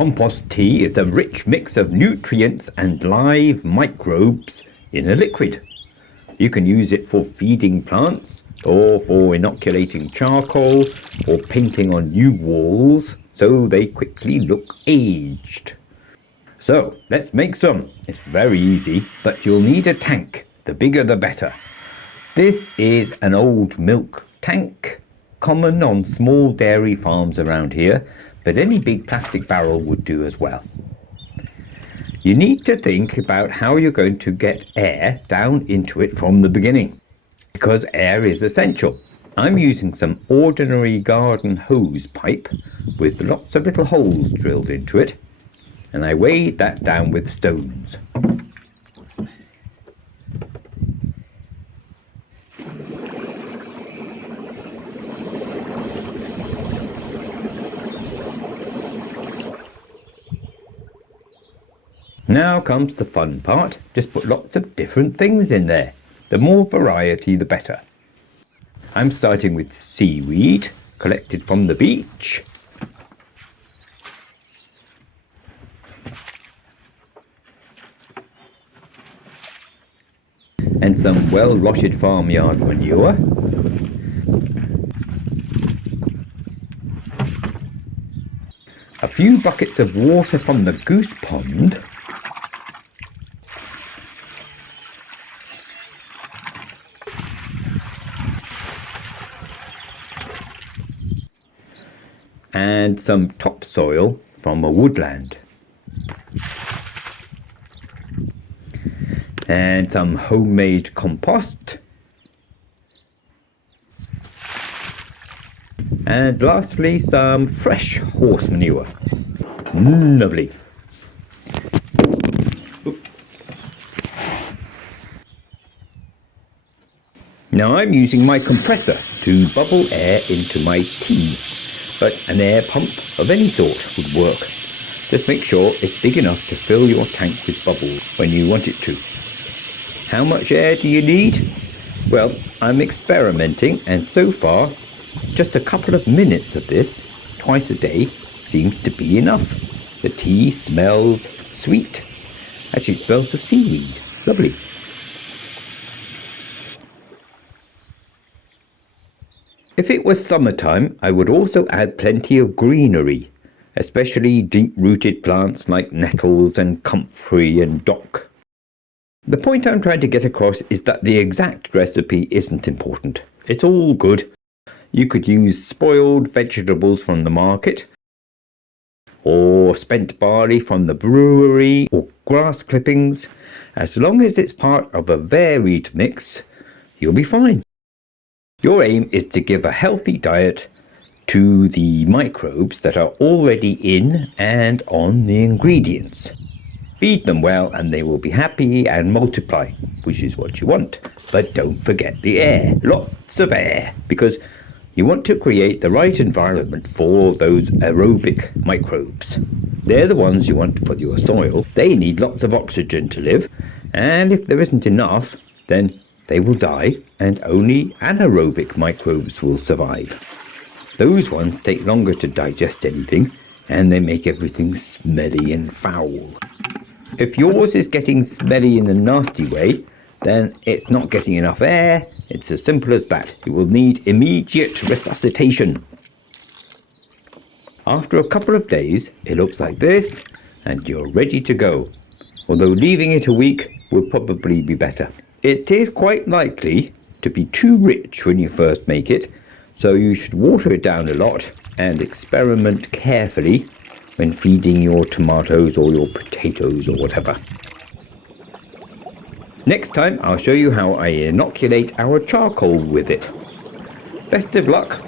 Compost tea is a rich mix of nutrients and live microbes in a liquid. You can use it for feeding plants, or for inoculating charcoal, or painting on new walls so they quickly look aged. So let's make some. It's very easy, but you'll need a tank. The bigger the better. This is an old milk tank, common on small dairy farms around here, but any big plastic barrel would do as well. You need to think about how you're going to get air down into it from the beginning, because air is essential. I'm using some ordinary garden hose pipe with lots of little holes drilled into it, and I weighed that down with stones. Now comes the fun part. Just put lots of different things in there. The more variety, the better. I'm starting with seaweed, collected from the beach. And some well-rotted farmyard manure. A few buckets of water from the goose pond. And some topsoil from a woodland. And some homemade compost. And lastly, some fresh horse manure. Lovely. Now I'm using my compressor to bubble air into my tea. But an air pump of any sort would work. Just make sure it's big enough to fill your tank with bubbles when you want it to. How much air do you need? Well, I'm experimenting, and so far, just a couple of minutes of this, twice a day, seems to be enough. The tea smells sweet. Actually, it smells of seaweed. Lovely. If it was summertime, I would also add plenty of greenery, especially deep-rooted plants like nettles and comfrey and dock. The point I'm trying to get across is that the exact recipe isn't important. It's all good. You could use spoiled vegetables from the market, or spent barley from the brewery, or grass clippings. As long as it's part of a varied mix, you'll be fine. Your aim is to give a healthy diet to the microbes that are already in and on the ingredients. Feed them well and they will be happy and multiply, which is what you want. But don't forget the air, lots of air, because you want to create the right environment for those aerobic microbes. They're the ones you want for your soil. They need lots of oxygen to live, and if there isn't enough, then they will die, and only anaerobic microbes will survive. Those ones take longer to digest anything, and they make everything smelly and foul. If yours is getting smelly in a nasty way, then it's not getting enough air. It's as simple as that. You will need immediate resuscitation. After a couple of days, it looks like this, and you're ready to go. Although leaving it a week will probably be better. It is quite likely to be too rich when you first make it, so you should water it down a lot and experiment carefully when feeding your tomatoes or your potatoes or whatever. Next time I'll show you how I inoculate our charcoal with it. Best of luck.